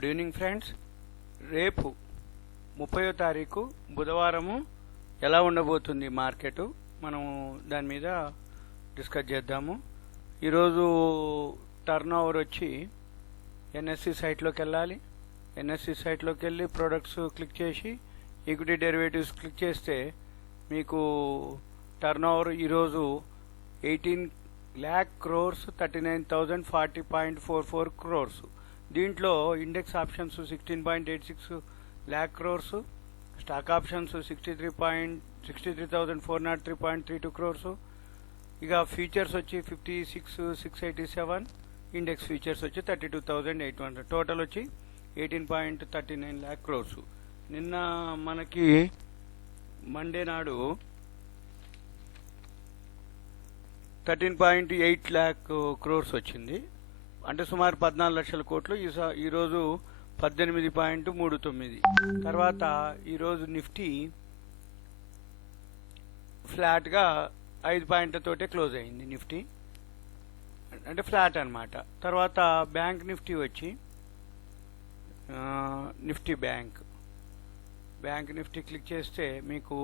Good evening friends. రేపు 30వ తారీఖు బుధవారము ఎలా ఉండబోతుంది మార్కెట్, మనం దాని మీద డిస్కస్ చేద్దాము. ఈరోజు టర్న్ ఓవర్ వచ్చి ఎన్ఎస్సి సైట్లోకి వెళ్ళాలి. ఎన్ఎస్సి సైట్లోకి వెళ్ళి ప్రొడక్ట్స్ క్లిక్ చేసి ఈక్విటీ డెరివేటివ్స్ క్లిక్ చేస్తే మీకు టర్న్ ఓవర్ ఈరోజు 18 lakh crores 39,040.44 crores. దీంట్లో index options 16.86 lakh crores, stock options 63,403.32 crores, ఇక ఫ్యూచర్స్ వచ్చి 56,687, ఇండెక్స్ ఫ్యూచర్స్ వచ్చి 32,800, టోటల్ వచ్చి 18.39 lakh crores. నిన్న మనకి మండే నాడు 13.8 lakh crores వచ్చింది, అంటే సుమారు 14 లక్షల కోట్లు. ఈరోజు 18.39. తర్వాత ఈరోజు నిఫ్టీ ఫ్లాట్గా 5 పాయింట్లతోటే క్లోజ్ అయింది. నిఫ్టీ అంటే ఫ్లాట్ అనమాట. తర్వాత బ్యాంక్ నిఫ్టీ వచ్చి నిఫ్టీ బ్యాంక్ నిఫ్టీ క్లిక్ చేస్తే మీకు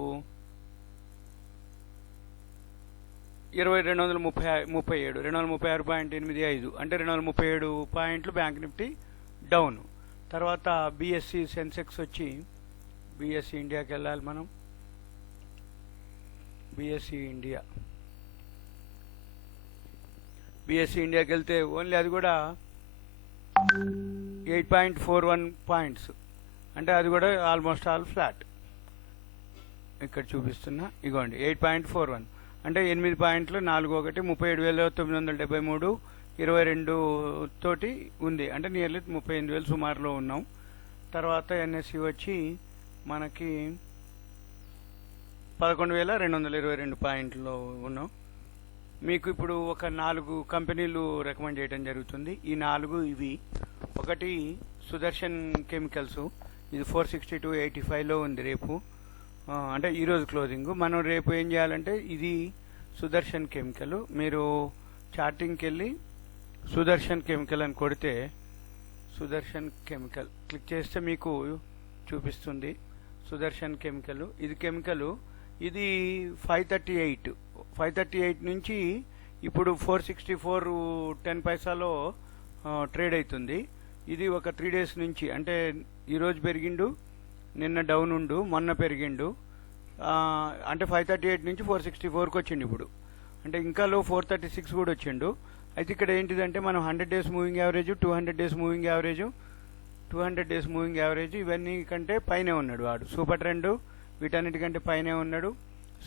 236.85, అంటే 237 పాయింట్లు బ్యాంక్ నిఫ్టీ డౌన్. తర్వాత బిఎస్సి సెన్సెక్స్ వచ్చి బిఎస్సి ఇండియాకి వెళ్ళాలి మనం. బిఎస్సి ఇండియాకి వెళ్తే ఓన్లీ అది కూడా 8.41 పాయింట్స్, అంటే అది కూడా ఆల్మోస్ట్ ఆల్ ఫ్లాట్. ఇక్కడ చూపిస్తున్నా, ఇగోండి 8.41, అంటే 8 పాయింట్లు 41, 37,973, 22 తోటి ఉంది, అంటే నియర్లీ 38,000 సుమారులో ఉన్నాం. తర్వాత ఎన్ఎస్సి వచ్చి మనకి 11,222 పాయింట్లో ఉన్నాం. మీకు ఇప్పుడు ఒక 4 కంపెనీలు రికమెండ్ చేయడం జరుగుతుంది. ఈ 4 ఇవి: ఒకటి సుదర్శన్ కెమికల్స్, ఇది 462.85లో ఉంది రేపు, అంటే ఈరోజు క్లోజింగ్. మనం రేపు ఏం చేయాలంటే, ఇది సుదర్శన్ కెమికల్, మీరు చార్టింగ్కి వెళ్ళి సుదర్శన్ కెమికల్ అని కొడితే సుదర్శన్ కెమికల్ క్లిక్ చేస్తే మీకు చూపిస్తుంది సుదర్శన్ కెమికల్. ఇది 538 నుంచి ఇప్పుడు 464.10 పైసాలో ట్రేడ్ అవుతుంది. ఇది ఒక 3 days నుంచి, అంటే ఈరోజు పెరిగిండు, నిన్న డౌన్ ఉండు, మొన్న పెరిగిండు, అంటే 538 నుంచి 464కి వచ్చిండు ఇప్పుడు, అంటే ఇంకా లో 436 కూడా వచ్చిండు. అయితే ఇక్కడ ఏంటిదంటే మనం 100 days moving average, 200 days moving average, 200 days moving average ఇవన్నీ కంటే పైనే ఉన్నాడు వాడు. సూపర్ ట్రెండ్ వీటన్నిటికంటే పైనే ఉన్నాడు.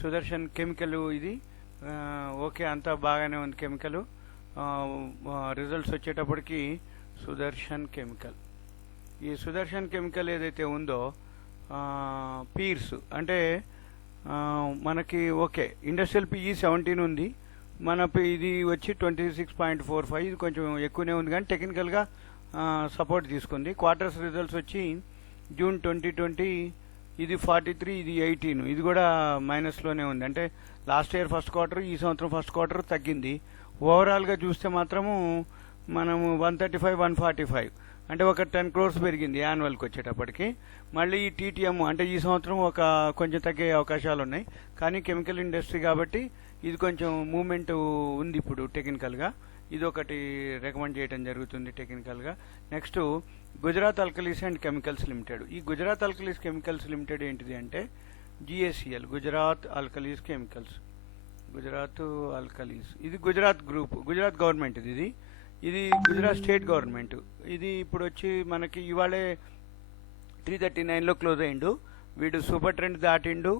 సుదర్శన్ కెమికల్ ఇది ఓకే, అంతా బాగానే ఉంది కెమికల్. రిజల్ట్స్ వచ్చేటప్పటికి సుదర్శన్ కెమికల్, ఈ సుదర్శన్ కెమికల్ ఏదైతే ఉందో పీర్స్, అంటే మనకి ఓకే ఇండస్ట్రియల్ పిఈ 17 ఉంది, మన ఇది వచ్చి 26.45, ఇది కొంచెం ఎక్కువనే ఉంది, కానీ టెక్నికల్గా సపోర్ట్ తీసుకుంది. క్వార్టర్స్ రిజల్ట్స్ వచ్చి జూన్ 2020 ఇది 43, ఇది 18, ఇది కూడా మైనస్లోనే ఉంది, అంటే లాస్ట్ ఇయర్ ఫస్ట్ క్వార్టర్, ఈ సంవత్సరం ఫస్ట్ క్వార్టర్ తగ్గింది. ఓవరాల్గా చూస్తే మాత్రము మనము 135, 145, అంటే ఒక 10 crores పెరిగింది యాన్యువల్కి వచ్చేటప్పటికి. మళ్ళీ ఈ టీటీఎం అంటే ఈ సంవత్సరం ఒక కొంచెం తగ్గే అవకాశాలు ఉన్నాయి, కానీ కెమికల్ ఇండస్ట్రీ కాబట్టి ఇది కొంచెం మూమెంట్ ఉంది ఇప్పుడు టెక్నికల్గా. ఇది ఒకటి రికమెండ్ చేయడం జరుగుతుంది టెక్నికల్గా. Next Gujarat alkalis and chemicals limited. ఈ గుజరాత్ ఆల్కలీస్ కెమికల్స్ లిమిటెడ్ ఏంటిది అంటే జిఎస్సిఎల్, గుజరాత్ ఆల్కలీస్ కెమికల్స్, ఇది గుజరాత్ గ్రూప్, గుజరాత్ గవర్నమెంట్ ఇది గుజరాత్ స్టేట్ గవర్నమెంట్. ఇది ఇప్పుడు వచ్చి మనకి ఇవాళే 339లో క్లోజ్ అయ్యిండు. వీడు సూపర్ ట్రెండ్ దాటిండు.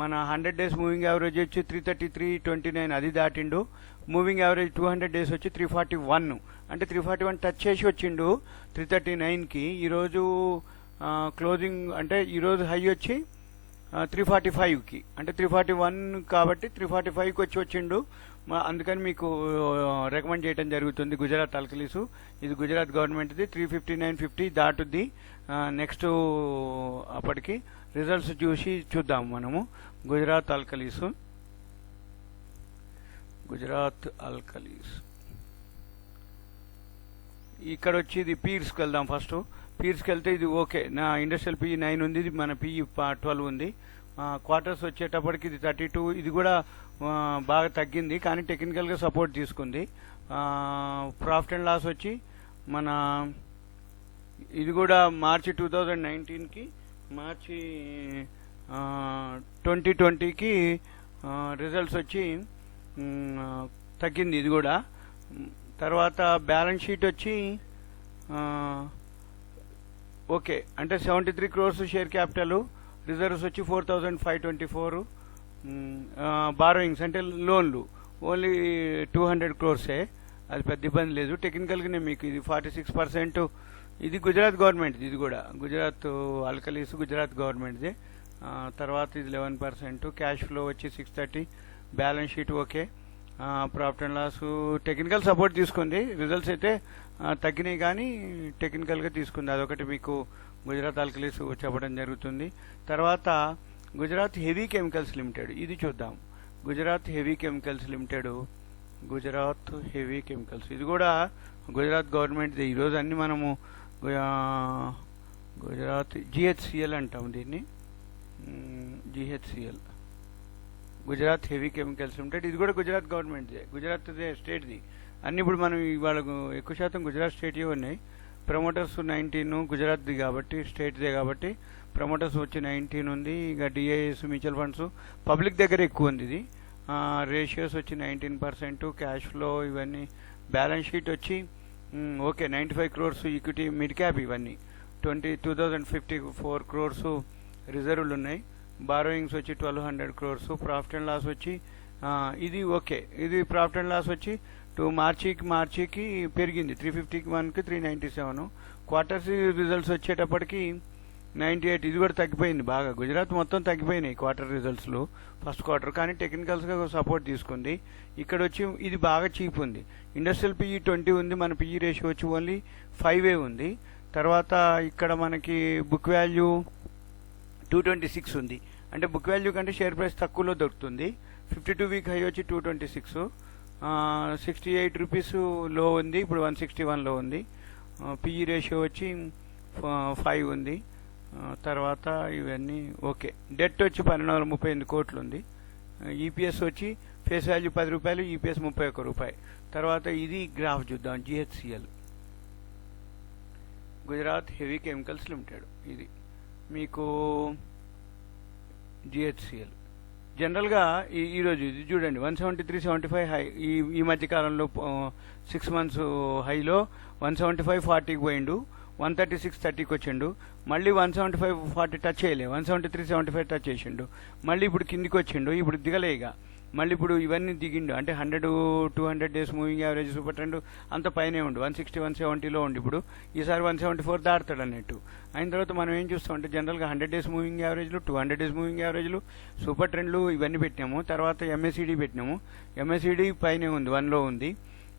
మన 100 days మూవింగ్ యావరేజ్ వచ్చి 333.29, అది దాటిండు. మూవింగ్ యావరేజ్ 200 days వచ్చి 341, అంటే 341 టచ్ చేసి వచ్చిండు 339కి. ఈరోజు క్లోజింగ్ అంటే ఈరోజు హై వచ్చి 345కి, అంటే 341 కాబట్టి 345కి వచ్చిండు. అందుకని మీకు రికమెండ్ చేయడం జరుగుతుంది గుజరాత్ ఆల్కలీసు. ఇది గుజరాత్ గవర్నమెంట్ది. 359.50 దాటుద్ది నెక్స్ట్. అప్పటికి రిజల్ట్స్ చూద్దాము మనము. గుజరాత్ ఆల్కలీస్ ఇక్కడ వచ్చి ఇది పీర్స్కి వెళ్దాం. ఫస్ట్ పీర్స్కి వెళ్తే ఇది ఓకే. నా ఇండస్ట్రియల్ పిఈ 9 ఉంది, ఇది మన పిఈ 12 ఉంది. క్వార్టర్స్ వచ్చేటప్పటికి ఇది 32, ఇది కూడా బాగా తగ్గింది కానీ టెక్నికల్గా సపోర్ట్ తీసుకుంది. ప్రాఫిట్ అండ్ లాస్ వచ్చి మన ఇది కూడా మార్చి 2019కి మార్చి 2020కి రిజల్ట్స్ వచ్చి తగ్గింది ఇది కూడా. తర్వాత బ్యాలెన్స్ షీట్ వచ్చి ఓకే అంటే 73 crores షేర్ క్యాపిటల్, రిజర్వ్స్ వచ్చి 4524, బారోయింగ్స్ అంటే లోన్లు ఓన్లీ 200 crores, అది పెద్ద ఇబ్బంది లేదు. టెక్నికల్గానే మీకు ఇది 46%, ఇది గుజరాత్ గవర్నమెంట్, ఇది కూడా గుజరాత్ ఆల్కలీస్ గుజరాత్ గవర్నమెంట్ది. తర్వాత ఇది 11%, క్యాష్ ఫ్లో వచ్చి 630, balance sheet okay. Profit and loss technical support తీసుకుంది, రిజల్ట్స్ అయితే తగ్గినాయి కానీ టెక్నికల్గా తీసుకుంది. అదొకటి మీకు గుజరాత్ ఆల్కలీస్ చెప్పడం జరుగుతుంది. తర్వాత గుజరాత్ హెవీ కెమికల్స్ లిమిటెడ్, ఇది చూద్దాం. Gujarat heavy chemicals limited, Gujarat heavy chemicals ఇది కూడా గుజరాత్ గవర్నమెంట్ది. ఈరోజు అన్ని మనము గుజరాత్ జిహెచ్సిఎల్ అంటాం దీన్ని, GHCL Gujarat heavy chemicals limited. ఇది కూడా గుజరాత్ గవర్నమెంట్దే, గుజరాత్ స్టేట్ది. అన్ని ఇప్పుడు మనం వాళ్ళకు ఎక్కువ శాతం గుజరాత్ స్టేట్వే ఉన్నాయి. ప్రమోటర్స్ 19, గుజరాత్ది కాబట్టి స్టేట్దే కాబట్టి ప్రమోటర్స్ వచ్చి 19 ఉంది. ఇక డిఐఎస్ మ్యూచువల్ ఫండ్స్ పబ్లిక్ దగ్గర ఎక్కువ ఉంది ఇది. రేషియోస్ వచ్చి 19%, క్యాష్ ఫ్లో ఇవన్నీ. బ్యాలెన్స్ షీట్ వచ్చి okay 95 crores equity mid cap ఇవన్నీ. 2054 crores రిజర్వ్లు ఉన్నాయి. బారోయింగ్స్ వచ్చి 1200 crores. ప్రాఫిట్ అండ్ లాస్ వచ్చి ఇది ఓకే, ఇది ప్రాఫిట్ అండ్ లాస్ వచ్చి మార్చికి పెరిగింది 351కి 397. క్వార్టర్స్ రిజల్ట్స్ వచ్చేటప్పటికి 98, ఇది కూడా తగ్గిపోయింది బాగా. గుజరాత్ మొత్తం తగ్గిపోయినాయి క్వార్టర్ రిజల్ట్స్లో ఫస్ట్ క్వార్టర్, కానీ టెక్నికల్స్గా సపోర్ట్ తీసుకుంది. ఇక్కడ వచ్చి ఇది బాగా చీప్ ఉంది. ఇండస్ట్రియల్ పిఈ 20 ఉంది, మన పిఈ రేషియో వచ్చి ఓన్లీ 5 ఉంది. తర్వాత ఇక్కడ మనకి బుక్ వాల్యూ 226 ఉంది, అంటే బుక్ వాల్యూ కంటే షేర్ ప్రైస్ తక్కువలో దొరుకుతుంది. 52 వీక్ హై వచ్చి 226, 68 రూపీస్ లో ఉంది, ఇప్పుడు 161లో ఉంది. పిఈ రేషియో వచ్చి 5 ఉంది. తర్వాత ఇవన్నీ ఓకే. డెట్ వచ్చి 1238 కోట్లు ఉంది. ఈపీఎస్ వచ్చి ఫేస్ వాల్యూ 10 రూపాయలు, ఈపీఎస్ 31 రూపాయి. తర్వాత ఇది గ్రాఫ్ చూద్దాం. GHCL Gujarat heavy chemicals limited, ఇది మీకు జిహెచ్సిఎల్. జనరల్గా ఈరోజు ఇది చూడండి 173.75 హై. ఈ మధ్యకాలంలో 6 months హైలో 175.40కి పోయిండు, 136.30కి వచ్చిండు. మళ్ళీ 175.40 టచ్ చేయలే, 173.75 టచ్ చేసిండు. మళ్ళీ ఇప్పుడు కిందికి వచ్చిండు, ఇప్పుడు దిగలేగా. మళ్ళీ ఇప్పుడు ఇవన్నీ దిగిండు, అంటే 100, 200 days moving average super trend అంత పైనే ఉండు. 160, 170లో ఉండి ఇప్పుడు ఈసారి 174 దాటుతాడు అన్నట్టు. అయిన తర్వాత మనం ఏం చూస్తామంటే జనరల్గా 100 days మూవింగ్ యావరేజ్లు, 200 days మూవింగ్ యావరేజ్లు, సూపర్ ట్రెండ్లు ఇవన్నీ పెట్టినాము. తర్వాత ఎంఎస్సిడి పెట్టినాము. ఎంఎస్సిడి పైనే ఉంది, 1లో ఉంది.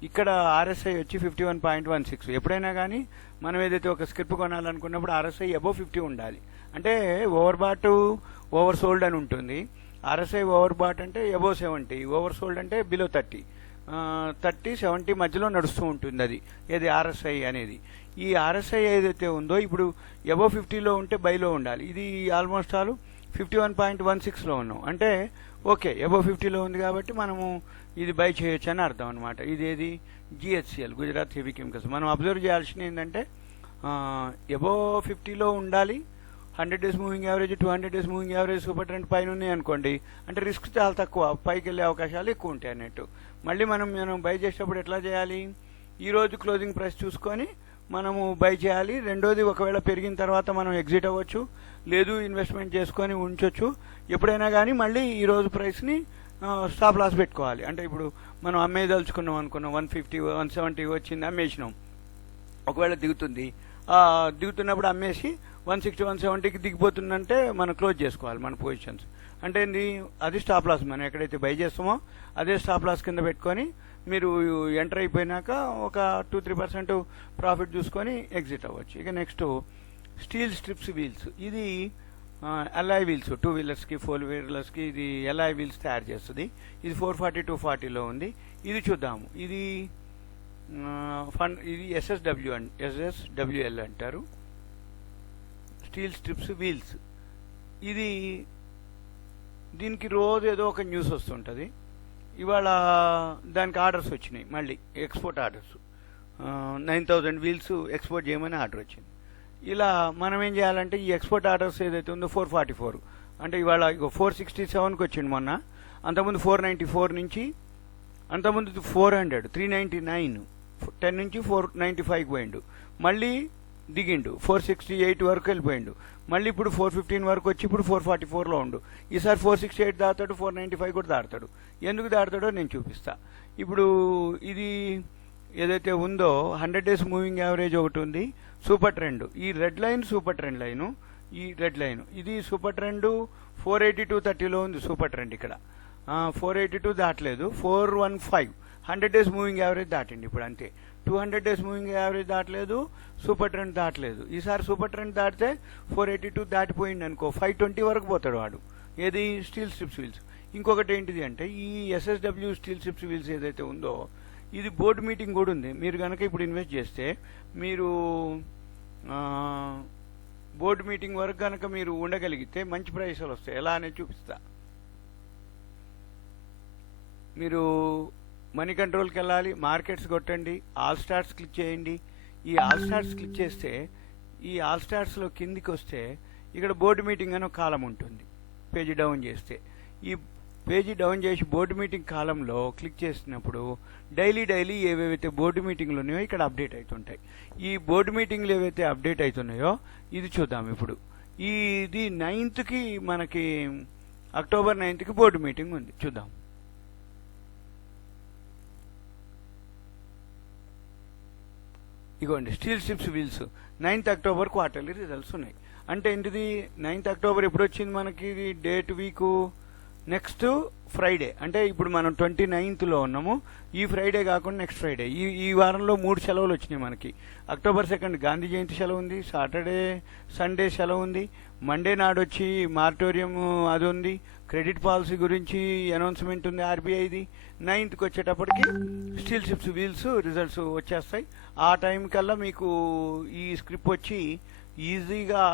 ఇక్కడ ఆర్ఎస్ఐ వచ్చి 51.16. ఎప్పుడైనా కానీ మనం ఏదైతే ఒక స్క్రిప్ట్ కొనాలనుకున్నప్పుడు ఆర్ఎస్ఐ అబోవ్ 50 ఉండాలి. అంటే ఓవర్ బాట్ ఓవర్ సోల్డ్ అని ఉంటుంది. ఆర్ఎస్ఐ ఓవర్ బాట్ అంటే అబోవ్ 70, ఓవర్ సోల్డ్ అంటే బిలో 30. 30, 70 మధ్యలో నడుస్తూ ఉంటుంది అది, ఏది ఆర్ఎస్ఐ అనేది. ఈ ఆర్ఎస్ఐ ఏదైతే ఉందో ఇప్పుడు అబోవ్ 50లో ఉంటే బైలో ఉండాలి. ఇది ఆల్మోస్ట్ ఆల్ 51.16లో ఉన్నాం, అంటే ఓకే అబోవ్ 50లో ఉంది కాబట్టి మనము ఇది బై చేయొచ్చు అని అర్థం అనమాట. ఇదేది జిహెచ్సిఎల్ గుజరాత్ హెవీ కెమికల్స్. మనం అబ్జర్వ్ చేయాల్సింది ఏంటంటే అబోవ్ 50లో ఉండాలి. 100 days moving average, 200 days moving average super trend పైన ఉన్నాయి అనుకోండి, అంటే రిస్క్ చాలా తక్కువ, పైకి వెళ్ళే అవకాశాలు ఎక్కువ ఉంటాయి అన్నట్టు. మళ్ళీ మనం బై చేసేటప్పుడు ఎట్లా చేయాలి, ఈరోజు క్లోజింగ్ ప్రైస్ చూసుకొని మనము బై చేయాలి. రెండోది ఒకవేళ పెరిగిన తర్వాత మనం ఎగ్జిట్ అవ్వచ్చు, లేదు ఇన్వెస్ట్మెంట్ చేసుకొని ఉంచవచ్చు. ఎప్పుడైనా కానీ మళ్ళీ ఈరోజు ప్రైస్ని స్టాప్ లాస్ పెట్టుకోవాలి. అంటే ఇప్పుడు మనం అమ్మేదలుచుకున్నాం అనుకున్నాం, 150, 170 వచ్చింది, అమ్మేసినాం. ఒకవేళ దిగుతున్నప్పుడు అమ్మేసి 160, 170కి దిగిపోతుందంటే మనం క్లోజ్ చేసుకోవాలి మన పొజిషన్స్. అంటే అది స్టాప్ లాస్. మనం ఎక్కడైతే బై చేస్తామో అదే స్టాప్ లాస్ కింద పెట్టుకొని మీరు ఎంటర్ అయిపోయినాక ఒక 2-3% ప్రాఫిట్ చూసుకొని ఎగ్జిట్ అవ్వచ్చు. ఇక నెక్స్ట్ స్టీల్ స్ట్రిప్స్ వీల్స్, ఇది ఎల్ఐ వీల్స్, 2 వీలర్స్కి 4 వీలర్స్కి ఇది ఎల్ఐ వీల్స్ తయారు చేస్తుంది. ఇది 440, 240లో ఉంది. ఇది చూద్దాము. ఇది ఫండ్, ఇది ఎస్ఎస్డబ్ల్యూఎల్ అంటారు. Steel strips wheels. ఇది దీనికి రోజు ఏదో ఒక న్యూస్ వస్తుంటుంది. ఇవాళ దానికి ఆర్డర్స్ వచ్చినాయి, మళ్ళీ ఎక్స్పోర్ట్ ఆర్డర్స్. 9,000 వీల్స్ ఎక్స్పోర్ట్ చేయమని ఆర్డర్ వచ్చింది. ఇలా మనం ఏం చేయాలంటే ఈ ఎక్స్పోర్ట్ ఆర్డర్స్ ఏదైతే ఉందో 444, అంటే ఇవాళ 467కి వచ్చింది మొన్న. అంతకుముందు 494 నుంచి, అంతకుముందు 400, 399, 10 నుంచి 495 పోయిండు, మళ్ళీ దిగిండు 468 వరకు వెళ్ళిపోయిండు, మళ్ళీ ఇప్పుడు 415 వరకు వచ్చి ఇప్పుడు 444లో ఉండు. ఈసారి 468 దాటాడు, 495 కూడా దాడతాడు. ఎందుకు దాడతాడో నేను చూపిస్తా. ఇప్పుడు ఇది ఏదైతే ఉందో 100 డేస్ మూవింగ్ యావరేజ్ ఒకటి ఉంది, సూపర్ ట్రెండ్. ఈ red line super trend line, ఈ రెడ్ లైన్ ఇది సూపర్ ట్రెండ్ 482.30లో ఉంది సూపర్ ట్రెండ్. ఇక్కడ 482 దాటలేదు, 415 100 డేస్ మూవింగ్ యావరేజ్ దాటింది ఇప్పుడు అంతే. 200 డేస్ మూవింగ్ యావరేజ్ దాటలేదు, సూపర్ ట్రెండ్ దాటలేదు. ఈసారి సూపర్ ట్రెండ్ దాటితే 482 దాటిపోయింది అనుకో, 520 వరకు పోతాడు వాడు. ఏది స్టీల్ స్ట్రిప్స్ వీల్స్. ఇంకొకటి ఏంటిది అంటే ఈ SSW స్టీల్ స్ట్రిప్స్ వీల్స్ ఏదైతే ఉందో ఇది బోర్డు మీటింగ్ కూడా ఉంది. మీరు కనుక ఇప్పుడు ఇన్వెస్ట్ చేస్తే మీరు బోర్డు మీటింగ్ వరకు కనుక మీరు ఉండగలిగితే మంచి ప్రైస్లు వస్తాయి. ఎలా అనేది చూపిస్తా. మీరు మనీ కంట్రోల్కి వెళ్ళాలి, మార్కెట్స్ కొట్టండి, ఆల్ స్టార్స్ క్లిక్ చేయండి. ఈ ఆల్ స్టార్స్ క్లిక్ చేస్తే ఈ ఆల్ స్టార్స్లో కిందికి వస్తే ఇక్కడ బోర్డు మీటింగ్ అని ఒక కాలం ఉంటుంది. పేజీ డౌన్ చేస్తే ఈ పేజీ డౌన్ చేసి బోర్డు మీటింగ్ కాలంలో క్లిక్ చేసినప్పుడు డైలీ ఏవేవైతే బోర్డు మీటింగ్లు ఉన్నాయో ఇక్కడ అప్డేట్ అవుతుంటాయి. ఈ బోర్డు మీటింగ్లు ఏవైతే అప్డేట్ అవుతున్నాయో ఇది చూద్దాం ఇప్పుడు. ఇది 9th మనకి అక్టోబర్ 9th బోర్డు మీటింగ్ ఉంది, చూద్దాం. ఇగోండి steel strips wheels 9th October quarterly results ఉన్నాయి. అంటే ఏంటిది 9th అక్టోబర్ ఎప్పుడు వచ్చింది మనకి, ఇది డేట్ వీకు నెక్స్ట్ ఫ్రైడే. అంటే ఇప్పుడు మనం 29th ఉన్నాము. ఈ ఫ్రైడే కాకుండా నెక్స్ట్ ఫ్రైడే. ఈ వారంలో 3 సెలవులు వచ్చినాయి మనకి. అక్టోబర్ 2 గాంధీ జయంతి సెలవు ఉంది, సాటర్డే సండే సెలవు ఉంది, మండే నాడు వచ్చి మారిటోరియం అది ఉంది, క్రెడిట్ పాలసీ గురించి అనౌన్స్మెంట్ ఉంది RBIది. 9th వచ్చేటప్పటికి స్టీల్ స్ట్రిప్స్ వీల్స్ రిజల్ట్స్ వచ్చేస్తాయి. ఆ టైం కల్లా మీకు ఈ స్క్రిప్ట్ వచ్చి ఈజీగా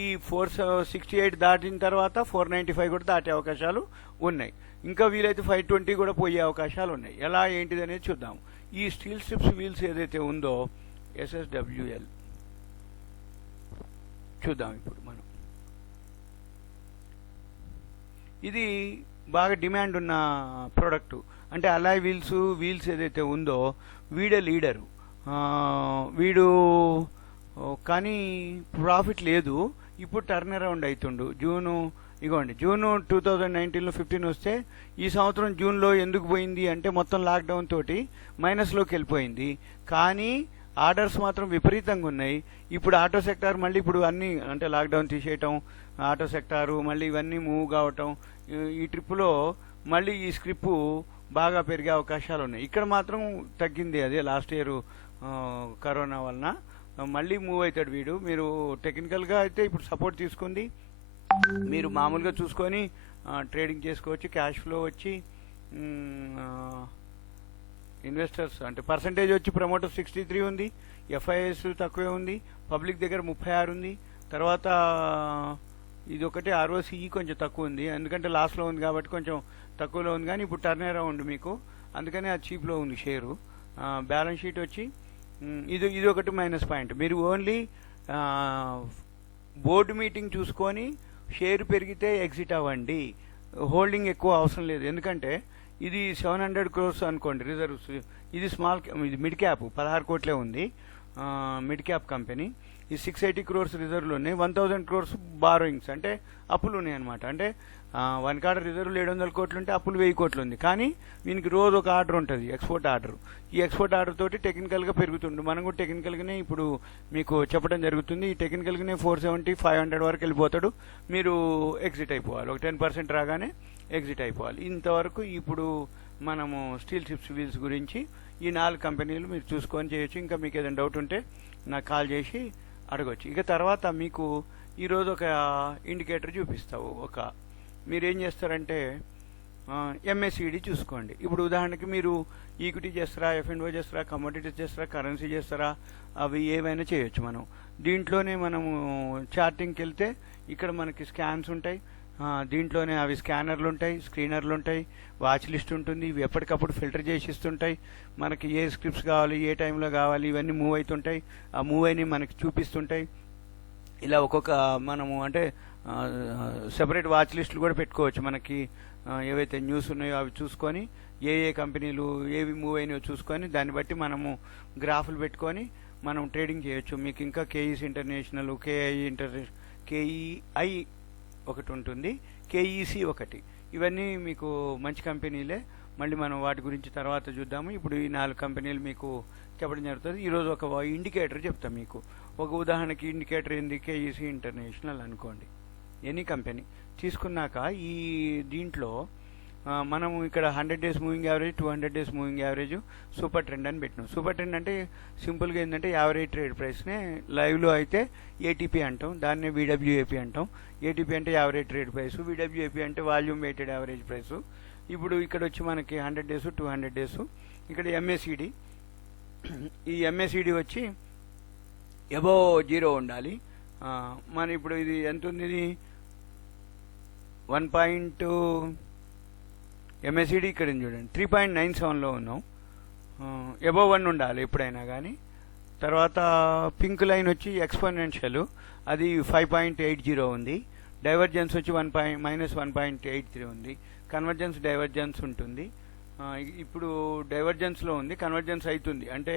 ఈ 468 దాటిన తర్వాత 495 కూడా దాటే అవకాశాలు ఉన్నాయి. ఇంకా వీలైతే 520 కూడా పోయే అవకాశాలు ఉన్నాయి. ఎలా ఏంటిది అనేది చూద్దాం. ఈ స్టీల్ స్ట్రిప్స్ వీల్స్ ఏదైతే ఉందో SSWL చూద్దాం ఇప్పుడు మనం. ఇది బాగా డిమాండ్ ఉన్న ప్రోడక్ట్. అంటే అలాయ్ వీల్స్ ఏదైతే ఉందో వీడే లీడరు. వీడు కానీ ప్రాఫిట్ లేదు. ఇప్పుడు టర్న్ అరౌండ్ అవుతుండు. జూన్ 2019లో 15 వస్తే ఈ సంవత్సరం జూన్లో ఎందుకు పోయింది అంటే మొత్తం లాక్డౌన్ తోటి మైనస్లోకి వెళ్ళిపోయింది. కానీ ఆర్డర్స్ మాత్రం విపరీతంగా ఉన్నాయి. ఇప్పుడు ఆటో సెక్టార్ మళ్ళీ ఇప్పుడు అన్నీ అంటే లాక్డౌన్ తీసేయటం, ఆటో సెక్టారు మళ్ళీ ఇవన్నీ మూవ్ కావటం, ఈ ట్రిప్పులో మళ్ళీ ఈ స్క్రిప్పు బాగా పెరిగే అవకాశాలు ఉన్నాయి. ఇక్కడ మాత్రం తగ్గింది, అదే లాస్ట్ ఇయర్ కరోనా వలన. మళ్ళీ మూవ్ అవుతాడు వీడు. మీరు టెక్నికల్గా అయితే ఇప్పుడు సపోర్ట్ తీసుకుంది, మీరు మామూలుగా చూసుకొని ట్రేడింగ్ చేసుకోవచ్చు. క్యాష్ ఫ్లో వచ్చి ఇన్వెస్టర్స్ అంటే పర్సంటేజ్ వచ్చి ప్రమోటర్ 63 ఉంది, FIS తక్కువే ఉంది, పబ్లిక్ దగ్గర 36 ఉంది. తర్వాత ఇది ఒకటి ROCE కొంచెం తక్కువ ఉంది, ఎందుకంటే లాస్ట్లో ఉంది కాబట్టి కొంచెం తక్కువలో ఉంది. కానీ ఇప్పుడు టర్న్ అరౌండ్ మీకు, అందుకని అది చీప్లో ఉంది షేరు. బ్యాలెన్స్ షీట్ వచ్చి ఇది ఒకటి మైనస్ పాయింట్. మీరు ఓన్లీ బోర్డు మీటింగ్ చూసుకొని షేర్ పెరిగితే ఎగ్జిట్ అవ్వండి. హోల్డింగ్ ఎక్కువ అవసరం లేదు. ఎందుకంటే ఇది 700 crores అనుకోండి రిజర్వ్స్. ఇది ఇది మిడ్ క్యాప్ 16 కోట్లే ఉంది, మిడ్ క్యాప్ కంపెనీ. ఈ 680 crores రిజర్వ్లు ఉన్నాయి, 1000 crores బారోయింగ్స్ అంటే అప్పులు ఉన్నాయి అనమాట. అంటే 1 కాడ రిజర్వ్ 700 కోట్లు ఉంటే అప్పులు 1000 కోట్లు ఉంది. కానీ దీనికి రోజు ఒక ఆర్డర్ ఉంటుంది, ఎక్స్పోర్ట్ ఆర్డర్. ఈ ఎక్స్పోర్ట్ ఆర్డర్ తోటి టెక్నికల్గా పెరుగుతుండు. మనం కూడా టెక్నికల్గానే ఇప్పుడు మీకు చెప్పడం జరుగుతుంది. ఈ టెక్నికల్గానే 470, 500 వరకు వెళ్ళిపోతాడు. మీరు ఎగ్జిట్ అయిపోవాలి, ఒక 10% రాగానే ఎగ్జిట్ అయిపోవాలి. ఇంతవరకు ఇప్పుడు మనము స్టీల్ స్ట్రిప్స్ వీల్స్ గురించి ఈ 4 కంపెనీలు మీరు చూసుకొని చేయొచ్చు. ఇంకా మీకు ఏదైనా డౌట్ ఉంటే నాకు కాల్ చేసి అడగచ్చు. ఇక తర్వాత మీకు ఈరోజు ఒక ఇండికేటర్ చూపిస్తావు. మీరేం చేస్తారంటే MACD చూసుకోండి. ఇప్పుడు ఉదాహరణకి మీరు ఈక్విటీ చేస్తారా, F&O చేస్తారా, కమోడిటీస్ చేస్తారా, కరెన్సీ చేస్తారా, అవి ఏవైనా చేయొచ్చు మనం. దీంట్లోనే మనము చార్టింగ్కి వెళ్తే ఇక్కడ మనకి స్కాన్స్ ఉంటాయి. దీంట్లోనే అవి స్కానర్లు ఉంటాయి, స్క్రీనర్లు ఉంటాయి, వాచ్ లిస్ట్ ఉంటుంది. ఇవి ఎప్పటికప్పుడు ఫిల్టర్ చేసి ఇస్తుంటాయి. మనకి ఏ స్క్రిప్ట్స్ కావాలి, ఏ టైంలో కావాలి, ఇవన్నీ మూవ్ అవుతుంటాయి. ఆ మూవ్ అయినవి మనకి చూపిస్తుంటాయి. ఇలా ఒక్కొక్క మనము అంటే సెపరేట్ వాచ్ లిస్టులు కూడా పెట్టుకోవచ్చు. మనకి ఏవైతే న్యూస్ ఉన్నాయో అవి చూసుకొని, ఏ ఏ కంపెనీలు ఏవి మూవ్ అయినాయో చూసుకొని, దాన్ని బట్టి మనము గ్రాఫ్లు పెట్టుకొని మనం ట్రేడింగ్ చేయొచ్చు. మీకు ఇంకా కేఈసి ఇంటర్నేషనల్, కేఈఐ ఒకటి ఉంటుంది, కేఈసి ఒకటి. ఇవన్నీ మీకు మంచి కంపెనీలే. మళ్ళీ మనం వాటి గురించి తర్వాత చూద్దాము. ఇప్పుడు ఈ 4 కంపెనీలు మీకు చెప్పడం జరుగుతుంది. ఈరోజు ఒక ఇండికేటర్ చెప్తాం మీకు. ఒక ఉదాహరణకి ఇండికేటర్ ఏంది, కేఈసి ఇంటర్నేషనల్ అనుకోండి. ఎనీ కంపెనీ తీసుకున్నాక ఈ దీంట్లో మనము ఇక్కడ 100 days moving average, 200 days moving average, super trend అని పెట్టినాం. సూపర్ ట్రెండ్ అంటే సింపుల్గా ఏంటంటే యావరేజ్ ట్రేడ్ ప్రైస్నే లైవ్లో అయితే ఏటీపీ అంటాం, దాన్నే విడబ్ల్యూఏపీ అంటాం. ఏటీపీ అంటే యావరేజ్ ట్రేడ్ ప్రైస్, విడబ్ల్యూఏపీ అంటే వాల్యూమ్ వెయిటెడ్ యావరేజ్ ప్రైస్. ఇప్పుడు ఇక్కడ వచ్చి మనకి 100 డేస్, 200 డేస్, ఇక్కడ ఎంఏసిడి. ఈ ఎంఏసిడి వచ్చి అబోవ్ 0 ఉండాలి. మన ఇప్పుడు ఇది ఎంత ఉంది, ఇది 1. ఎంఎస్సిడి ఇక్కడ చూడండి 3.97లో ఉన్నాం. అబోవ్ 1 ఉండాలి ఎప్పుడైనా కానీ. తర్వాత పింక్ లైన్ వచ్చి ఎక్స్పోనెన్షియల్, అది 5.80 ఉంది. డైవర్జెన్స్ వచ్చి -1.83 ఉంది. కన్వర్జెన్స్ డైవర్జెన్స్ ఉంటుంది. ఇప్పుడు డైవర్జెన్స్లో ఉంది, కన్వర్జెన్స్ అవుతుంది. అంటే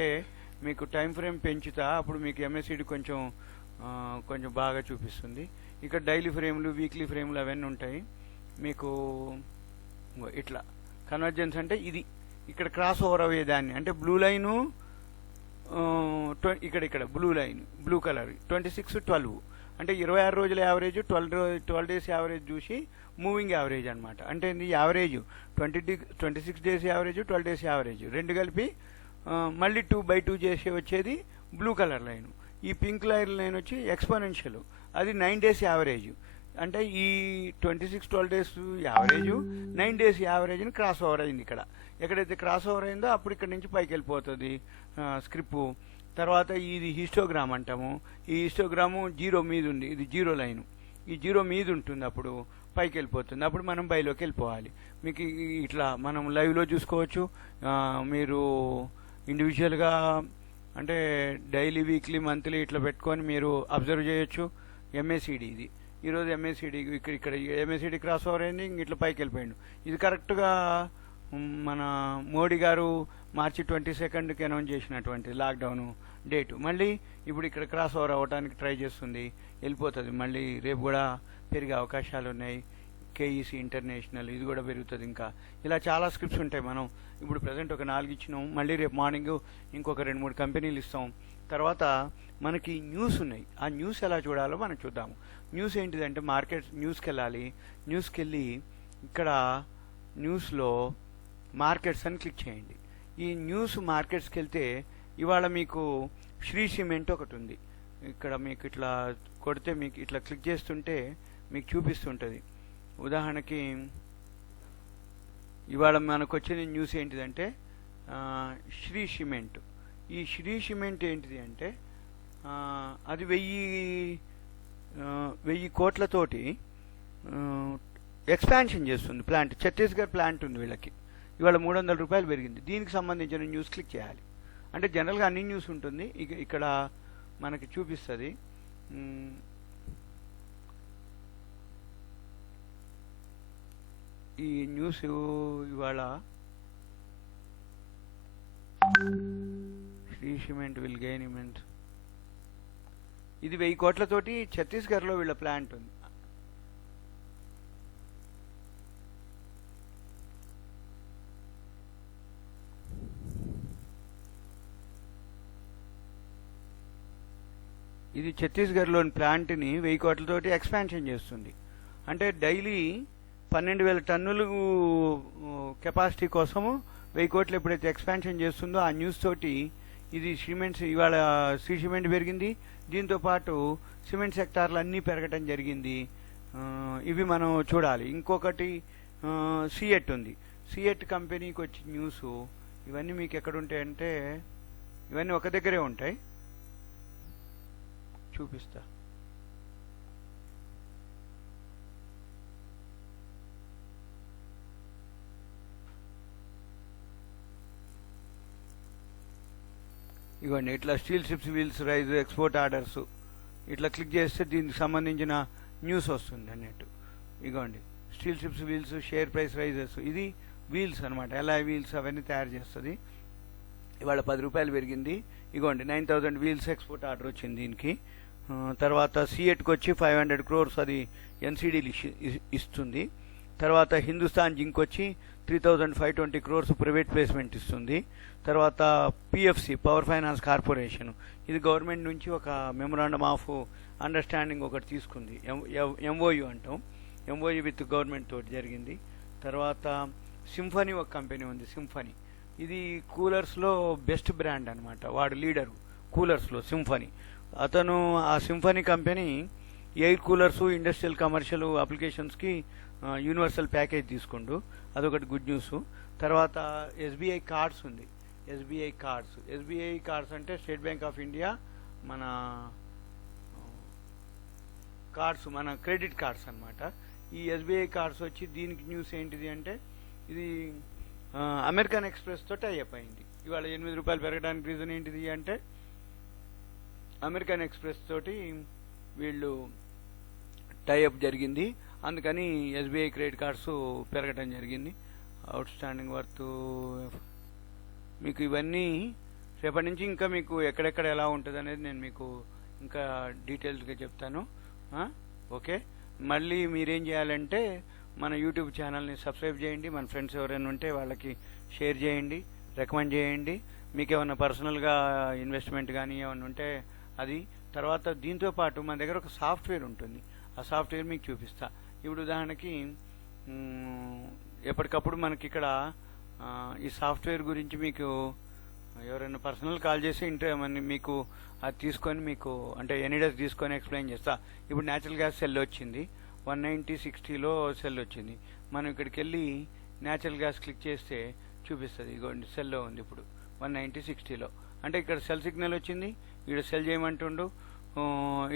మీకు టైం ఫ్రేమ్ పెంచుతా అప్పుడు మీకు ఎంఎస్సిడి కొంచెం బాగా చూపిస్తుంది. ఇక్కడ డైలీ ఫ్రేమ్లు, వీక్లీ ఫ్రేమ్లు అవన్నీ ఉంటాయి మీకు. ఇట్లా కన్వర్జెన్స్ అంటే ఇది ఇక్కడ క్రాస్ ఓవర్ అయ్యేదాన్ని, అంటే బ్లూ లైను ఇక్కడ బ్లూ లైన్, బ్లూ కలర్ 26-12 అంటే 26 రోజుల యావరేజ్, 12 డేస్ యావరేజ్ చూసి మూవింగ్ యావరేజ్ అనమాట. అంటే ఇది average 26 days average, 12 days average రెండు కలిపి మళ్ళీ 2/2 చేసి వచ్చేది బ్లూ కలర్ లైన్. ఈ పింక్ లైన్ వచ్చి ఎక్స్పోనెన్షియల్, అది 9 డేస్ యావరేజ్. అంటే ఈ 12 డేస్ యావరేజ్ 9 డేస్ యావరేజ్ని క్రాస్ ఓవర్ అయింది. ఇక్కడ ఎక్కడైతే క్రాస్ ఓవర్ అయిందో అప్పుడు ఇక్కడ నుంచి పైకి వెళ్ళిపోతుంది స్క్రిప్ట్. తర్వాత ఇది హిస్టోగ్రామ్ అంటాము. ఈ హిస్టోగ్రాము 0 మీద ఉంది, ఇది 0 లైను. ఈ 0 మీద ఉంటుంది, అప్పుడు పైకి వెళ్ళిపోతుంది. అప్పుడు మనం బైలోకి వెళ్ళిపోవాలి. మీకు ఇట్లా మనం లైవ్లో చూసుకోవచ్చు. మీరు ఇండివిజువల్గా అంటే డైలీ, వీక్లీ, మంత్లీ ఇట్లా పెట్టుకొని మీరు అబ్జర్వ్ చేయొచ్చు. ఎంఏసిడి ఇది ఈరోజు ఎంఏసిడి ఇక్కడ ఎంఏసిడి క్రాస్ ఓవర్ అయింది, ఇట్లా పైకి వెళ్ళిపోయిండు. ఇది కరెక్ట్గా మన మోడీ గారు మార్చి 22కి అనౌన్స్ చేసినటువంటి లాక్డౌన్ డేటు. మళ్ళీ ఇప్పుడు ఇక్కడ క్రాస్ ఓవర్ అవ్వడానికి ట్రై చేస్తుంది, వెళ్ళిపోతుంది. మళ్ళీ రేపు కూడా పెరిగే అవకాశాలు ఉన్నాయి. కేఈసి ఇంటర్నేషనల్ ఇది కూడా పెరుగుతుంది. ఇంకా ఇలా చాలా స్క్రిప్ట్స్ ఉంటాయి. మనం ఇప్పుడు ప్రజెంట్ ఒక 4 ఇచ్చినాం, మళ్ళీ రేపు మార్నింగ్ ఇంకొక 2-3 కంపెనీలు ఇస్తాం. తర్వాత మనకి న్యూస్ ఉన్నాయి. ఆ న్యూస్ ఎలా చూడాలో మనం చూద్దాము. న్యూస్ ఏంటిదంటే మార్కెట్ న్యూస్కి వెళ్ళాలి. న్యూస్కి వెళ్ళి ఇక్కడ న్యూస్లో మార్కెట్స్ అని క్లిక్ చేయండి. ఈ న్యూస్ మార్కెట్స్కి వెళ్తే ఇవాళ మీకు శ్రీ సిమెంట్ ఒకటి ఉంది. ఇక్కడ మీకు ఇట్లా కొడితే మీకు ఇట్లా క్లిక్ చేస్తుంటే మీకు చూపిస్తుంటుంది. ఉదాహరణకి ఇవాళ మనకు వచ్చిన న్యూస్ ఏంటిదంటే శ్రీ సిమెంట్. ఈ శ్రీ సిమెంట్ ఏంటిది అంటే అది 1000 కోట్లతోటి ఎక్స్పాన్షన్ చేస్తుంది ప్లాంట్. ఛత్తీస్గఢ్ ప్లాంట్ ఉంది వీళ్ళకి. ఇవాళ 300 రూపాయలు పెరిగింది. దీనికి సంబంధించిన న్యూస్ క్లిక్ చేయాలి. అంటే జనరల్గా అన్ని న్యూస్ ఉంటుంది, ఇక్కడ మనకి చూపిస్తుంది. ఈ న్యూస్ ఇవాళ Shree cement will gain immense. ఇది 1000 కోట్లతోటి ఛత్తీస్గఢ్లో వీళ్ళ ప్లాంట్ ఉంది. ఇది ఛత్తీస్గఢ్లోని ప్లాంట్ని 1000 కోట్లతోటి ఎక్స్పాన్షన్ చేస్తుంది. అంటే డైలీ 12,000 టన్నులు కెపాసిటీ కోసము 1000 కోట్లు ఎప్పుడైతే ఎక్స్పాన్షన్ చేస్తుందో ఆ న్యూస్ తోటి ఇది సిమెంట్స్ ఇవాళ శ్రీ సిమెంట్ పెరిగింది. దీంతోపాటు సిమెంట్ సెక్టార్లు అన్నీ పెరగటం జరిగింది. ఇవి మనం చూడాలి. ఇంకొకటి సిఎట్ ఉంది. సిఎట్ కంపెనీకి వచ్చి న్యూస్. ఇవన్నీ మీకు ఎక్కడ ఉంటాయంటే ఇవన్నీ ఒక దగ్గరే ఉంటాయి. చూపిస్తా. ఇవ్వండి ఇట్లా steel ships wheels rise export orders ఇట్లా క్లిక్ చేస్తే దీనికి సంబంధించిన న్యూస్ వస్తుంది అన్నట్టు. ఇగోండి steel ships wheels share price rises, ఇది వీల్స్ అనమాట, ఎలా వీల్స్ అవన్నీ తయారు చేస్తుంది. ఇవాళ 10 రూపాయలు పెరిగింది. ఇగోండి 9000 వీల్స్ ఎక్స్పోర్ట్ ఆర్డర్ వచ్చింది దీనికి. తర్వాత సిఎట్కి వచ్చి 500 crores అది ఎన్సీడీలు ఇస్తుంది. తర్వాత హిందుస్థాన్ జింక్ వచ్చి 3520 crores ప్రైవేట్ ప్లేస్మెంట్ ఇస్తుంది. తర్వాత పిఎఫ్సి పవర్ ఫైనాన్స్ కార్పొరేషన్, ఇది గవర్నమెంట్ నుంచి ఒక మెమొరాండమ్ ఆఫ్ అండర్స్టాండింగ్ ఒకటి తీసుకుంది, ఎంఓయు అంటాం, ఎంఓయు విత్ గవర్నమెంట్ తోటి జరిగింది. తర్వాత సింఫనీ ఒక కంపెనీ ఉంది, సింఫనీ ఇది కూలర్స్లో బెస్ట్ బ్రాండ్ అనమాట, వాడు లీడరు కూలర్స్లో సింఫనీ. అతను ఆ Symphony company air coolers industrial commercial అప్లికేషన్స్కి యూనివర్సల్ ప్యాకేజ్ తీసుకుండు, అదొకటి గుడ్ న్యూస్. తర్వాత ఎస్బీఐ కార్డ్స్ ఉంది, ఎస్బీఐ కార్డ్స్ అంటే స్టేట్ బ్యాంక్ ఆఫ్ ఇండియా మన కార్డ్స్, మన క్రెడిట్ కార్డ్స్ అనమాట. ఈ ఎస్బీఐ కార్డ్స్ వచ్చి దీనికి న్యూస్ ఏంటిది అంటే ఇది అమెరికన్ ఎక్స్ప్రెస్ తోటి అయ్యప్ అయింది. ఇవాళ 8 రూపాయలు పెరగడానికి రీజన్ ఏంటిది అంటే అమెరికన్ ఎక్స్ప్రెస్ తోటి వీళ్ళు టైఅప్ జరిగింది, అందుకని ఎస్బీఐ క్రెడిట్ కార్డ్స్ పెరగడం జరిగింది. అవుట్ స్టాండింగ్ వర్త్ మీకు ఇవన్నీ రేపటి నుంచి ఇంకా మీకు ఎక్కడెక్కడ ఎలా ఉంటుంది అనేది నేను మీకు ఇంకా డీటెయిల్స్గా చెప్తాను. ఓకే, మళ్ళీ మీరేం చేయాలంటే మన యూట్యూబ్ ఛానల్ని సబ్స్క్రైబ్ చేయండి, మన ఫ్రెండ్స్ ఎవరైనా ఉంటే వాళ్ళకి షేర్ చేయండి, రికమెండ్ చేయండి. మీకు ఏమైనా పర్సనల్గా ఇన్వెస్ట్మెంట్ కానీ ఏమైనా ఉంటే అది. తర్వాత దీంతో పాటు మన దగ్గర ఒక సాఫ్ట్వేర్ ఉంటుంది, ఆ సాఫ్ట్వేర్ మీకు చూపిస్తా. ఇప్పుడు ఉదాహరణకి ఎప్పటికప్పుడు మనకి ఇక్కడ ఈ సాఫ్ట్వేర్ గురించి మీకు ఎవరైనా పర్సనల్ కాల్ చేసి మీకు అది తీసుకొని మీకు అంటే ఎనీడస్ తీసుకొని ఎక్స్ప్లెయిన్ చేస్తా. ఇప్పుడు న్యాచురల్ గ్యాస్ సెల్ వచ్చింది, 190/60లో సెల్ వచ్చింది. మనం ఇక్కడికి వెళ్ళి న్యాచురల్ గ్యాస్ క్లిక్ చేస్తే చూపిస్తుంది, ఇగోండి సెల్లో ఉంది ఇప్పుడు 190/60లో. అంటే ఇక్కడ సెల్ సిగ్నల్ వచ్చింది, ఇక్కడ సెల్ చేయమంటుండు.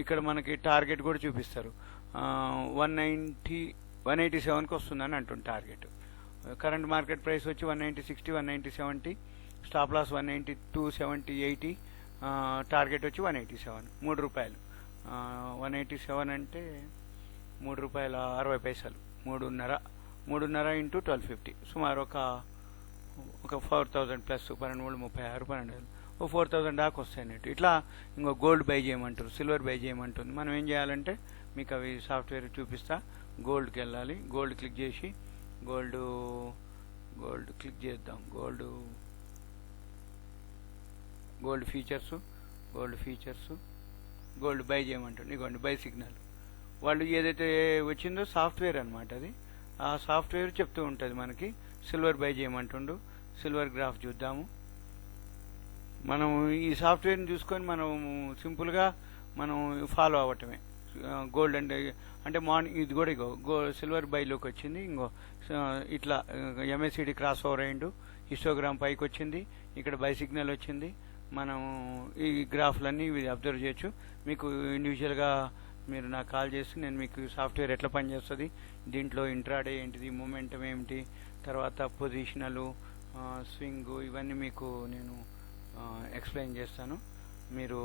ఇక్కడ మనకి టార్గెట్ కూడా చూపిస్తారు, 187కి వస్తుందని అంటుంది టార్గెట్. కరెంట్ మార్కెట్ ప్రైస్ వచ్చి 190/60, 190/70, స్టాప్ లాస్ 192/70/80, టార్గెట్ వచ్చి 187, 3 రూపాయలు. 187 అంటే 3 రూపాయల 60 పైసలు, 3.5 ఇంటూ 1250, సుమారు ఒక 4000 ప్లస్ 12, 36, 12, 4000 దాకా వస్తాయి అన్నట్టు. ఇట్లా ఇంకో గోల్డ్ బై చేయమంటారు, సిల్వర్ బై చేయమంటుంది. మనం ఏం చేయాలంటే మీకు అవి సాఫ్ట్వేర్ చూపిస్తా. గోల్డ్కి వెళ్ళాలి, గోల్డ్ క్లిక్ చేసి గోల్డ్ క్లిక్ చేద్దాం. గోల్డ్ ఫీచర్స్ గోల్డ్ బై చేయమంటుంది. ఇదిగోండి బై సిగ్నల్. వాళ్ళు ఏదైతే వచ్చిందో సాఫ్ట్వేర్ అనమాట అది, ఆ సాఫ్ట్వేర్ చెప్తూ ఉంటుంది మనకి సిల్వర్ బై చేయమంటుండు. సిల్వర్ గ్రాఫ్ చూద్దాము. మనం ఈ సాఫ్ట్వేర్ని చూసుకొని మనం సింపుల్గా మనం ఫాలో అవ్వటమే. గోల్డ్ అంటే మార్నింగ్ ఇది కూడా సిల్వర్ బైలోకి వచ్చింది. ఇట్లా ఎంఎస్సిడి క్రాస్ ఓవర్ అయిండు, హిస్టోగ్రామ్ పైకి వచ్చింది, ఇక్కడ బై సిగ్నల్ వచ్చింది. మనం ఈ గ్రాఫ్లన్నీ ఇవి అబ్జర్వ్ చేయొచ్చు. మీకు ఇండివిజువల్గా మీరు నాకు కాల్ చేసి నేను మీకు సాఫ్ట్వేర్ ఎట్లా పనిచేస్తుంది, దీంట్లో ఇంట్రాడే ఏంటిది, మూమెంటం ఏమిటి, తర్వాత పొజిషనలు, స్వింగ్, ఇవన్నీ మీకు నేను ఎక్స్ప్లెయిన్ చేస్తాను. మీరు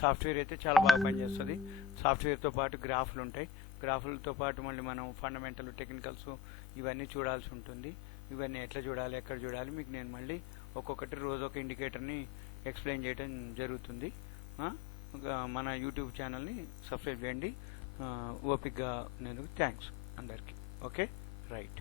సాఫ్ట్వేర్ అయితే చాలా బాగా పనిచేస్తుంది. సాఫ్ట్వేర్తో పాటు గ్రాఫ్లు ఉంటాయి, గ్రాఫ్లతో పాటు మళ్ళీ మనం ఫండమెంటల్, టెక్నికల్స్ ఇవన్నీ చూడాల్సి ఉంటుంది. ఇవన్నీ ఎట్లా చూడాలి, ఎక్కడ చూడాలి మీకు నేను మళ్ళీ ఒక్కొక్కటి రోజు ఒక ఇండికేటర్ని ఎక్స్ప్లెయిన్ చేయడం జరుగుతుంది. మన యూట్యూబ్ ఛానల్ని సబ్స్క్రైబ్ చేయండి. ఓపిక్గా నేను థ్యాంక్స్ అందరికీ. Okay, right.